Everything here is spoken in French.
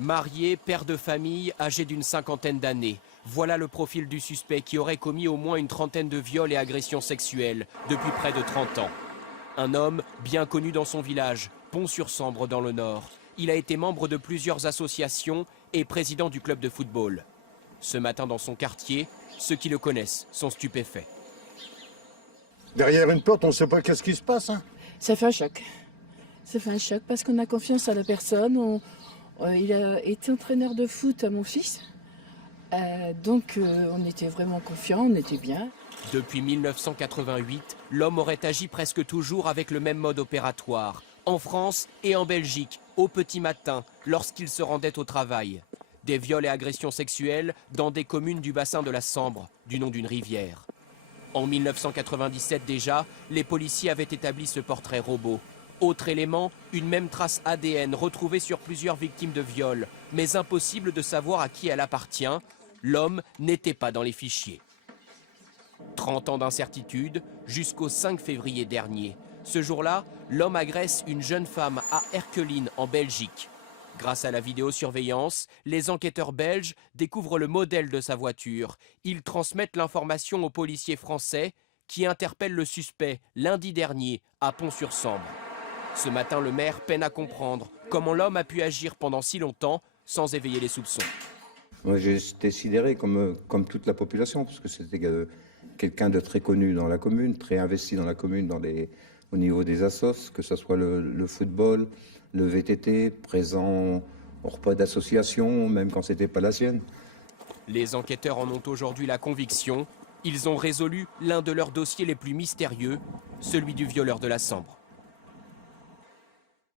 Marié, père de famille, âgé d'une cinquantaine d'années. Voilà le profil du suspect qui aurait commis au moins une trentaine de viols et agressions sexuelles depuis près de 30 ans. Un homme bien connu dans son village, Pont-sur-Sambre dans le Nord. Il a été membre de plusieurs associations et président du club de football. Ce matin dans son quartier, ceux qui le connaissent sont stupéfaits. Derrière une porte, on ne sait pas qu'est-ce qui se passe. Hein. Ça fait un choc. Ça fait un choc parce qu'on a confiance à la personne. Il a été entraîneur de foot à mon fils. Donc on était vraiment confiants, on était bien. Depuis 1988, l'homme aurait agi presque toujours avec le même mode opératoire. En France et en Belgique, au petit matin, lorsqu'il se rendait au travail. Des viols et agressions sexuelles dans des communes du bassin de la Sambre, du nom d'une rivière. En 1997 déjà, les policiers avaient établi ce portrait robot. Autre élément, une même trace ADN retrouvée sur plusieurs victimes de viol, mais impossible de savoir à qui elle appartient. L'homme n'était pas dans les fichiers. 30 ans d'incertitude jusqu'au 5 février dernier. Ce jour-là, l'homme agresse une jeune femme à Erquelines, en Belgique. Grâce à la vidéosurveillance, les enquêteurs belges découvrent le modèle de sa voiture. Ils transmettent l'information aux policiers français qui interpellent le suspect lundi dernier à Pont-sur-Sambre. Ce matin, le maire peine à comprendre comment l'homme a pu agir pendant si longtemps sans éveiller les soupçons. Moi, j'étais sidéré comme toute la population, parce que c'était quelqu'un de très connu dans la commune, très investi dans la commune au niveau des assos, que ce soit le football, le VTT, présent au repas d'association, même quand ce n'était pas la sienne. Les enquêteurs en ont aujourd'hui la conviction. Ils ont résolu l'un de leurs dossiers les plus mystérieux, celui du violeur de la Sambre.